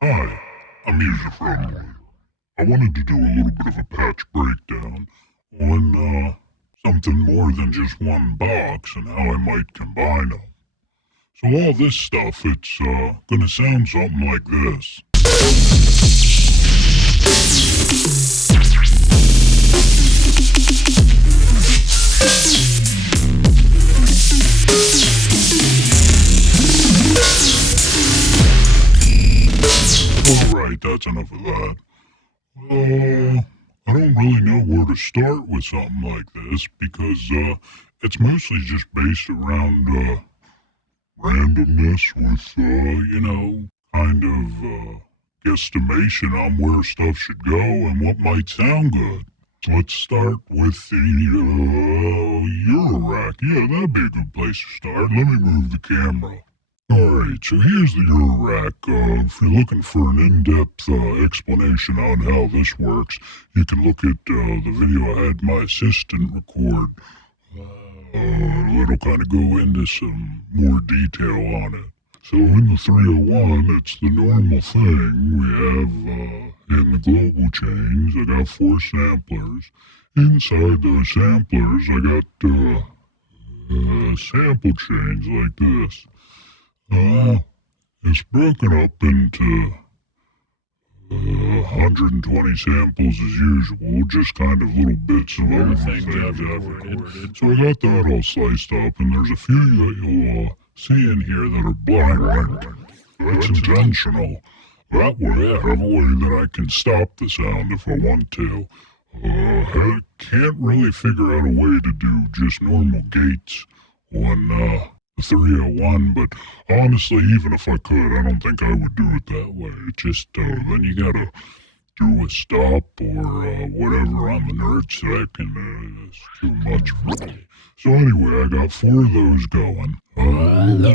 Hi, I'm user-friendly. I wanted to do a little bit of a patch breakdown on something more than just one box and how I might combine them. So all this stuff, it's gonna sound something like this. Alright, that's enough of that. I don't really know where to start with something like this because it's mostly just based around randomness with, kind of guesstimation on where stuff should go and what might sound good. So let's start with the Eurorack. Yeah, that'd be a good place to start. Let me move the camera. Alright, so here's the Eurorack. If you're looking for an in-depth explanation on how this works, you can look at the video I had my assistant record. It'll kind of go into some more detail on it. So in the 301, it's the normal thing. We have in the global chains, I got 4 samplers. Inside those samplers, I got sample chains like this. It's broken up into 120 samples as usual, just kind of little bits of other things I've recorded. So I got that all sliced up, and there's a few that you'll see in here that are blind. That's intentional. That way I have a way that I can stop the sound if I want to. I can't really figure out a way to do just normal gates on the 301, but honestly, even if I could, I don't think I would do it that way. It's just, then you gotta do a stop or whatever on the nerd sec, and it's too much for me. So anyway, I got 4 of those going. I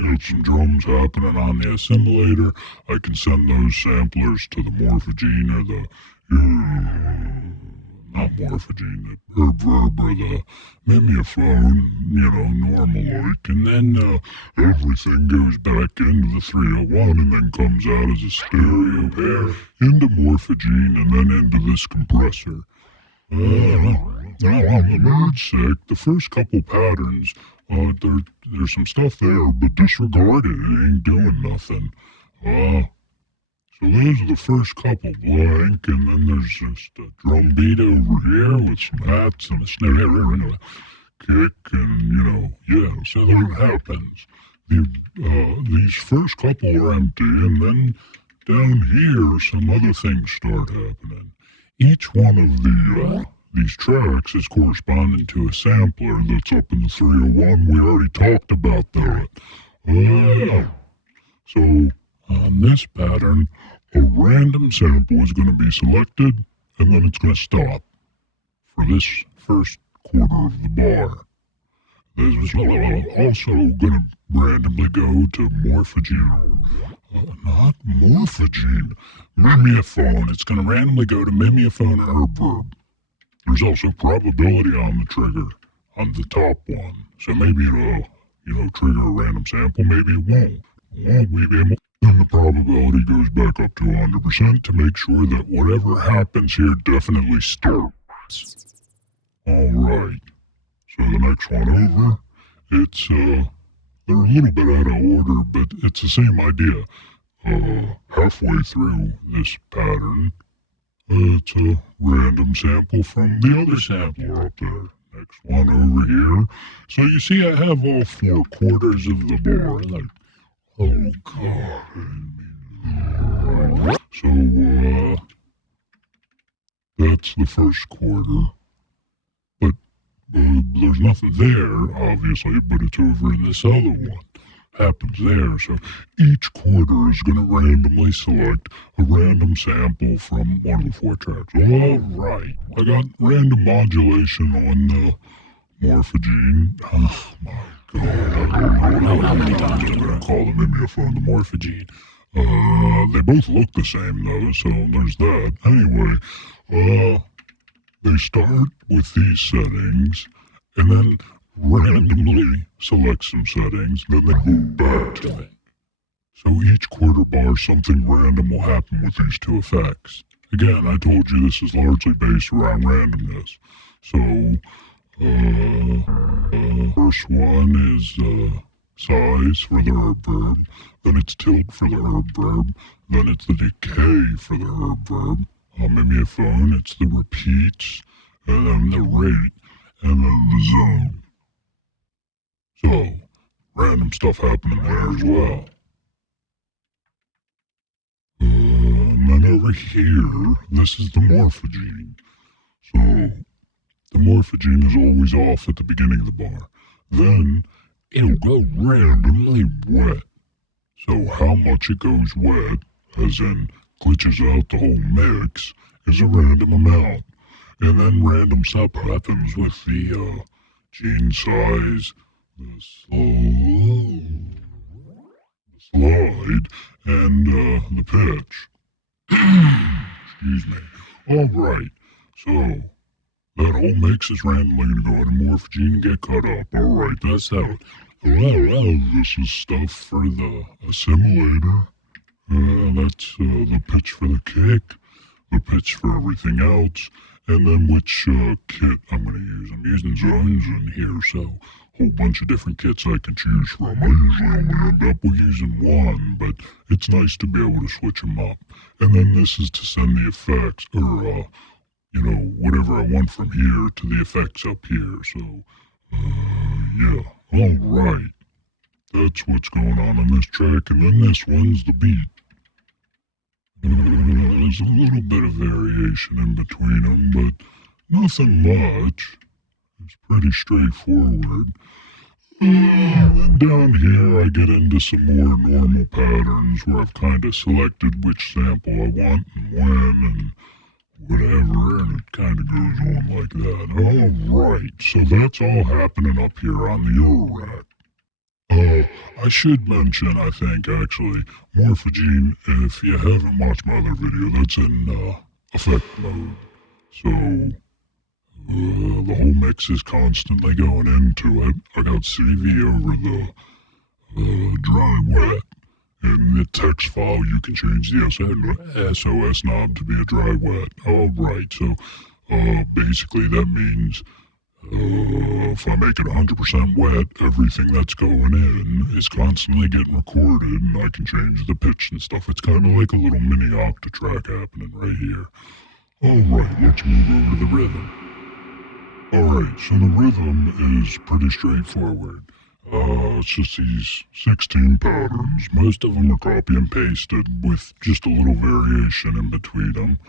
got some drums happening on the assimilator. I can send those samplers to the morphogene or the not morphogene, the verb or the mimeophone, normal like, and then everything goes back into the 301 and then comes out as a stereo pair into morphogene and then into this compressor. Now on the nerd sec, the first couple patterns, there's some stuff there, but disregard it, it ain't doing nothing. So those are the first couple blank, and then there's just a drum beat over here with some hats and a snare and a kick, and so that happens. These first couple are empty, and then down here some other things start happening. Each one of these tracks is corresponding to a sampler that's up in the 301. We already talked about that. So on this pattern, a random sample is going to be selected, and then it's going to stop for this first quarter of the bar. This is also going to randomly go to morphogene. Not morphogene. Mimeophone. It's going to randomly go to mimeophone or verb. There's also probability on the trigger on the top one. So maybe it'll, trigger a random sample, maybe it won't. Then the probability goes back up to 100% to make sure that whatever happens here definitely starts. Alright, so the next one over, it's, they're a little bit out of order, but it's the same idea. Halfway through this pattern, it's a random sample from the other sampler up there. Next one over here. So you see I have all 4 quarters of the bar, like, oh god. So, that's the first quarter. But there's nothing there, obviously, but it's over in this other one. Happens there, so each quarter is going to randomly select a random sample from one of the 4 tracks. Alright, I got random modulation on the morphogene. Oh my god, I don't know how many times I'm going to call the mimeophone the morphogene. They both look the same though, so there's that. Anyway, they start with these settings, and then randomly select some settings, then they go back to it. So each quarter bar, something random will happen with these two effects. Again, I told you this is largely based around randomness. So, first one is size for the herb verb, then it's tilt for the herb verb, then it's the decay for the herb verb. Mimeophone, it's the repeats, and then the rate, and then the zone. So, random stuff happening there as well. And then over here, this is the morphogene. So, the morphogene is always off at the beginning of the bar. Then, it'll go randomly wet. So how much it goes wet, as in glitches out the whole mix, is a random amount. And then random stuff happens with the gene size, the slide, and the pitch. Excuse me. Alright, so that whole mix is randomly going to go into morphogene and get cut up. Alright, that's out. Well, this is stuff for the assimilator. That's the pitch for the kick, the pitch for everything else, and then which kit I'm going to use. I'm using zones in here, so a whole bunch of different kits I can choose from. I usually only end up with using one, but it's nice to be able to switch them up. And then this is to send the effects, or, whatever I want from here to the effects up here. So, yeah. Alright, that's what's going on this track, and then this one's the beat. There's a little bit of variation in between them, but nothing much. It's pretty straightforward. And then down here I get into some more normal patterns where I've kind of selected which sample I want and when and whatever, and it kind of goes on like that. Alright, so that's all happening up here on the Eurorack. I should mention, I think, actually, morphogene, if you haven't watched my other video, that's in effect mode. So, the whole mix is constantly going into it. I got CV over the dry wet. In the text file, you can change the SOS knob to be a dry wet. Alright, so basically that means if I make it 100% wet, everything that's going in is constantly getting recorded, and I can change the pitch and stuff. It's kind of like a little mini Octatrack happening right here. Alright, let's move over to the rhythm. Alright, so the rhythm is pretty straightforward. It's just these 16 patterns. Most of them are copy and pasted with just a little variation in between them.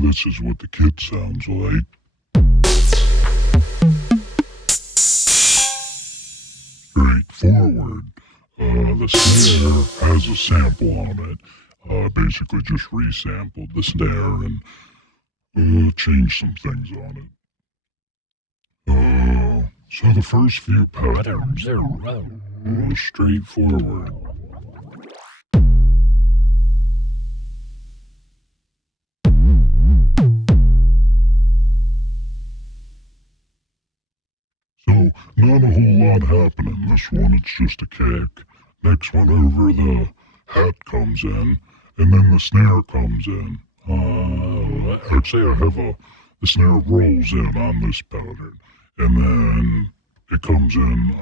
This is what the kit sounds like. Straightforward. The snare has a sample on it. Basically just resampled the snare and changed some things on it. So the first few patterns are straightforward. So not a whole lot happening. This one, it's just a kick. Next one over, the hat comes in, and then the snare comes in. Actually, I have the snare rolls in on this pattern. And then it comes in,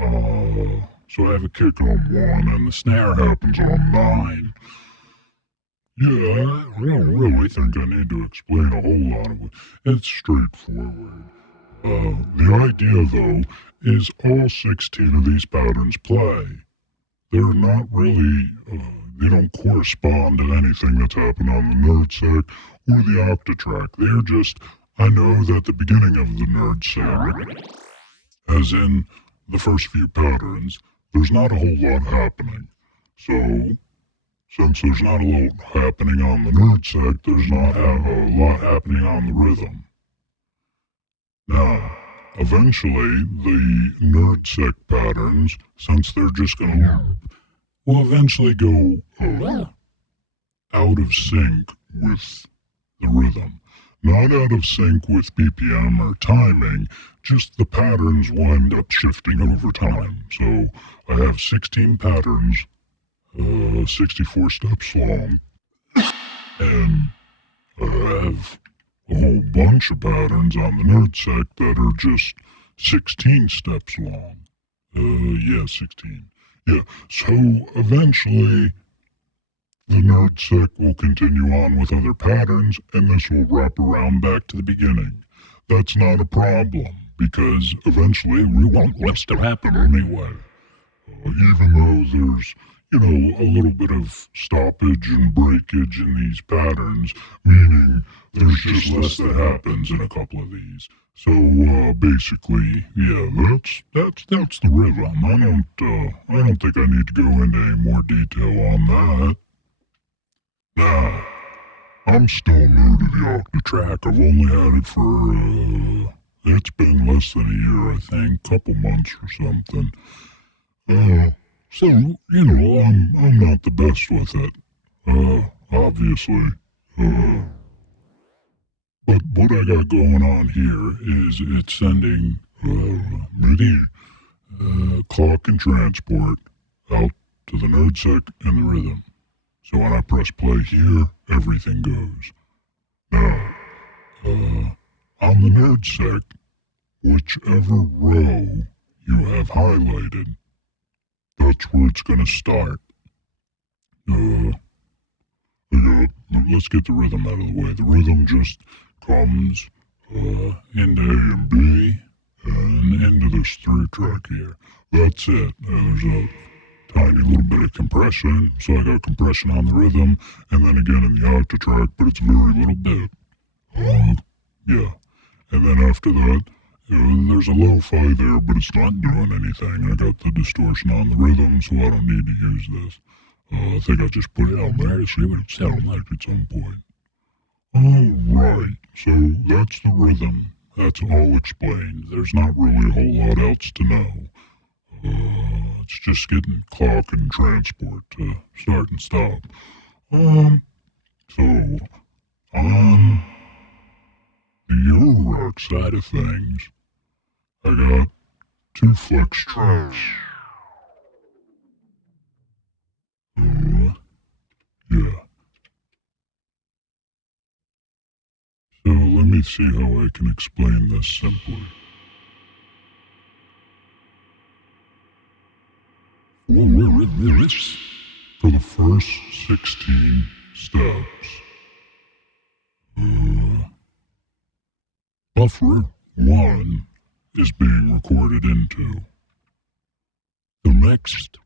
so I have a kick on 1, and the snare happens on 9. Yeah, I don't really think I need to explain a whole lot of it. It's straightforward. The idea, though, is all 16 of these patterns play. They're not really, they don't correspond to anything that's happened on the NerdSec or the Octatrack. They're just, I know that the beginning of the NerdSec, as in the first few patterns, there's not a whole lot happening. So, since there's not a lot happening on the NerdSec, there's not a lot happening on the rhythm. Now, eventually, the NerdSec patterns, since they're just going to loop, will eventually go out of sync with the rhythm. Not out of sync with BPM or timing, just the patterns will end up shifting over time. So I have 16 patterns 64 steps long, and I have a whole bunch of patterns on the NerdSec that are just 16 steps long. Yeah, 16. Yeah, so eventually the NerdSec will continue on with other patterns, and this will wrap around back to the beginning. That's not a problem, because eventually we want what's to happen anyway. Even though there's, a little bit of stoppage and breakage in these patterns, meaning there's just less that happens in a couple of these. So basically, yeah, that's the rhythm. I don't think I need to go into any more detail on that. Now, I'm still new to the Octatrack. I've only had it for it's been less than a year, I think, couple months or something. So, I'm not the best with it, obviously. But what I got going on here is it's sending, MIDI, clock and transport out to the NerdSec and the rhythm. So when I press play here, everything goes. Now, on the NerdSec, whichever row you have highlighted, that's where it's going to start. Let's get the rhythm out of the way. The rhythm just comes into A and B and into this 3-track here. That's it. There's a tiny little bit of compression, so I got compression on the rhythm, and then again in the Octatrack, but it's very little bit. Yeah. And then after that, there's a lo-fi there, but it's not doing anything. I got the distortion on the rhythm, so I don't need to use this. I think I just put it on there to see what it sounded like at some point. Alright, so that's the rhythm. That's all explained. There's not really a whole lot else to know. It's just getting clock and transport to start and stop. So, on the Eurorack side of things, I got 2 flex tracks. Yeah. So let me see how I can explain this simply. For the first 16 steps, buffer 1 is being recorded into. The next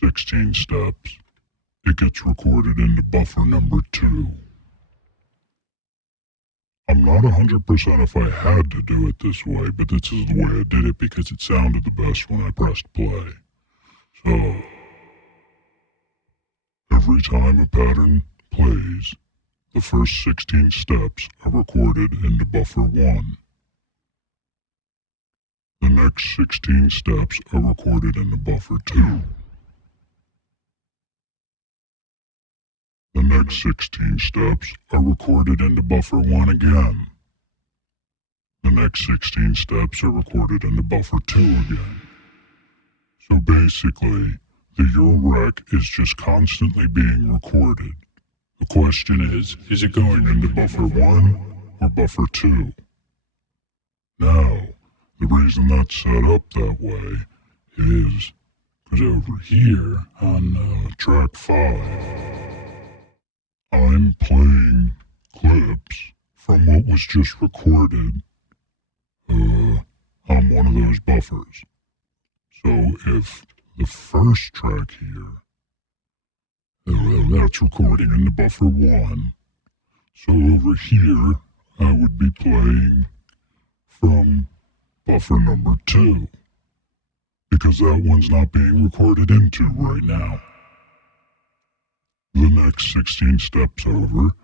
16 steps, it gets recorded into buffer number 2. I'm not 100% if I had to do it this way, but this is the way I did it because it sounded the best when I pressed play. So, every time a pattern plays, the first 16 steps are recorded into buffer 1. The next 16 steps are recorded into buffer 2. The next 16 steps are recorded into buffer 1 again. The next 16 steps are recorded into buffer 2 again. So basically, the Eurorack is just constantly being recorded. The question is it going into buffer 1 or buffer 2? Now, the reason that's set up that way is because over here on track 5, I'm playing clips from what was just recorded on one of those buffers. So if the first track here, that's recording into buffer 1, so over here I would be playing from buffer number 2, because that one's not being recorded into right now. The next 16 steps over,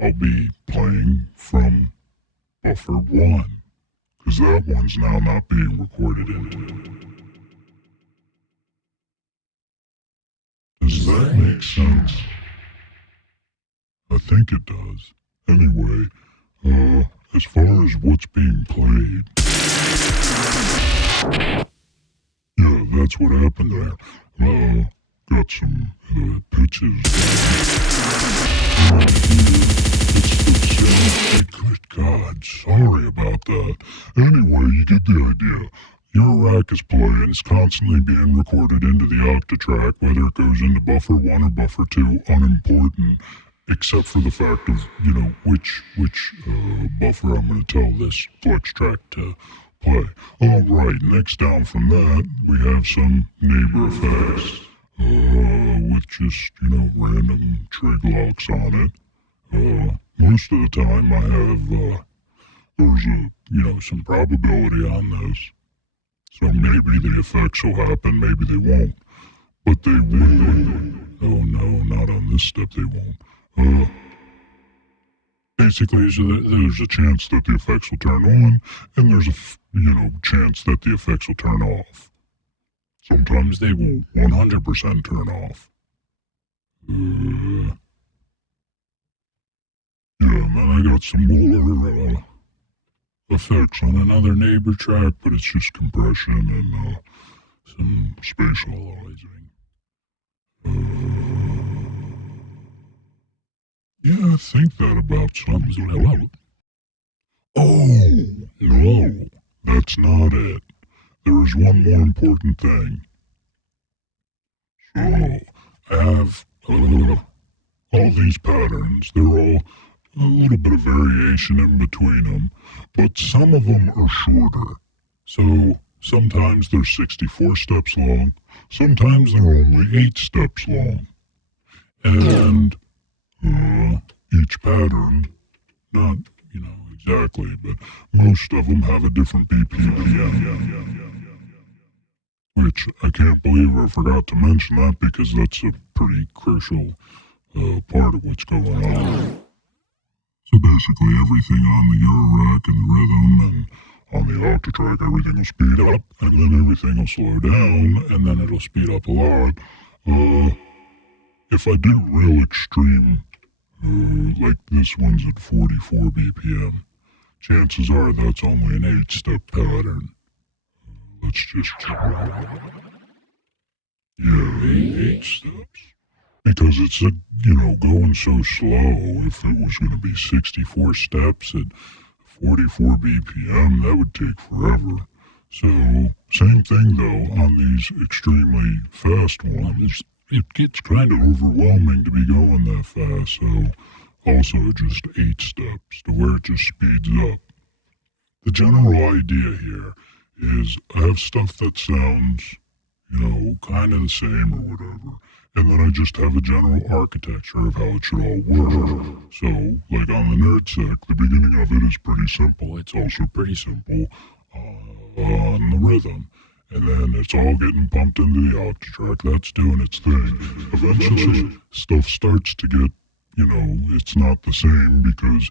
I'll be playing from buffer 1, because that one's now not being recorded into. Does that make sense? I think it does. Anyway, as far as what's being played, yeah, that's what happened there. got some pitches. Good God, sorry about that. Anyway, you get the idea. Eurorack is playing, it's constantly being recorded into the Octatrack, whether it goes into buffer 1 or buffer 2, unimportant, except for the fact of, which buffer I'm going to tell this flex track to play. Alright, next down from that, we have some neighbor effects, with just, random trig locks on it. Most of the time I have, there's some probability on this. So maybe the effects will happen, maybe they won't. But they will. Oh no, not on this step they won't. Basically, there's a chance that the effects will turn on, and there's a, chance that the effects will turn off. Sometimes they will 100% turn off. And then I got some more effects on another neighbor track, but it's just compression and some spatializing. Yeah, I think that about sums it up. Oh, no, that's not it. There is one more important thing. So, I have all these patterns. They're all a little bit of variation in between them, but some of them are shorter. So sometimes they're 64 steps long, sometimes they're only 8 steps long. And each pattern, not, exactly, but most of them have a different BPM. Which I can't believe I forgot to mention that, because that's a pretty crucial part of what's going on. So basically everything on the Eurorack and the rhythm and on the Octatrack, everything will speed up, and then everything will slow down, and then it'll speed up a lot. If I do real extreme, like this one's at 44 BPM, chances are that's only an 8-step pattern. Let's just try. Yeah, 8 steps. Because it's, going so slow. If it was going to be 64 steps at 44 BPM, that would take forever. So, same thing though, on these extremely fast ones, it gets kind of overwhelming to be going that fast. So, also just 8 steps to where it just speeds up. The general idea here is I have stuff that sounds, kind of the same or whatever. And then I just have a general architecture of how it should all work. So, like on the nerd sec, the beginning of it is pretty simple. It's also pretty simple on the rhythm. And then it's all getting pumped into the Octatrack. That's doing its thing. Eventually, stuff starts to get, it's not the same because,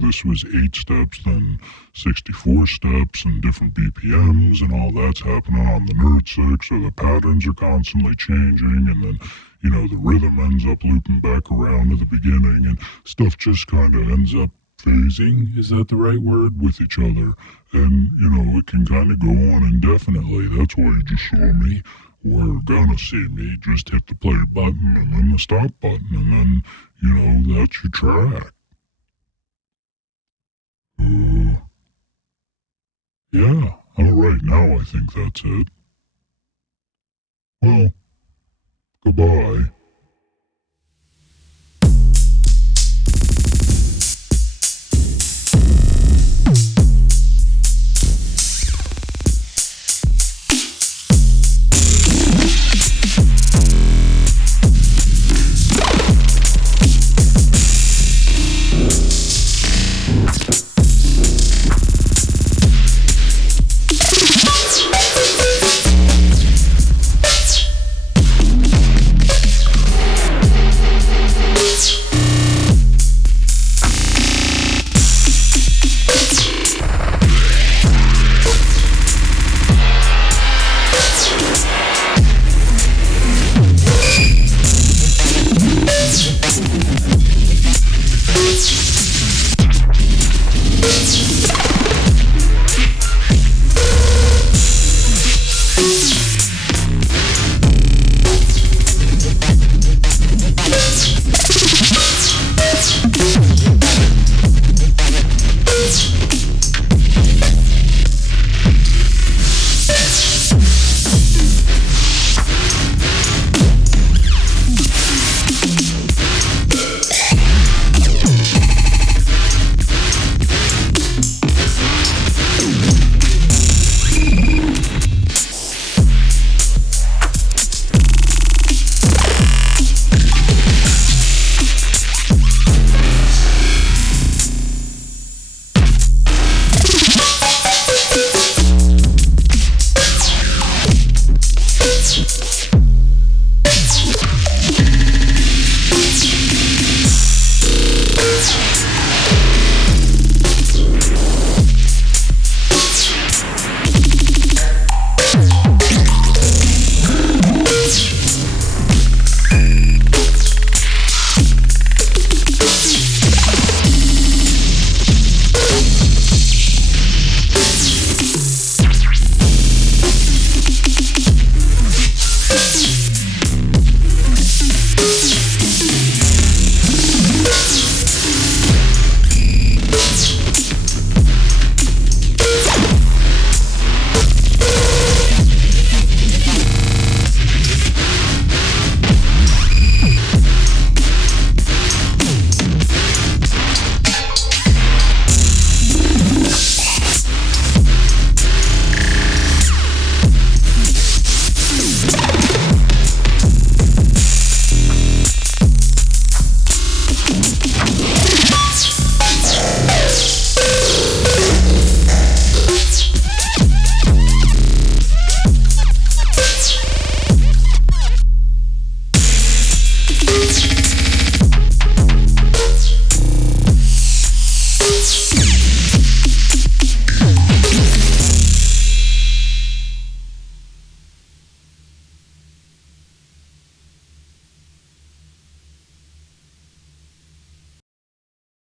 this was 8 steps, then 64 steps, and different BPMs, and all that's happening on the nerd sec, so the patterns are constantly changing, and then, the rhythm ends up looping back around to the beginning, and stuff just kind of ends up phasing, is that the right word, with each other, and, it can kind of go on indefinitely. That's why you just saw me, or gonna see me, just hit the play button, and then the stop button, and then, that's your track. Yeah, alright, now I think that's it. Well, goodbye.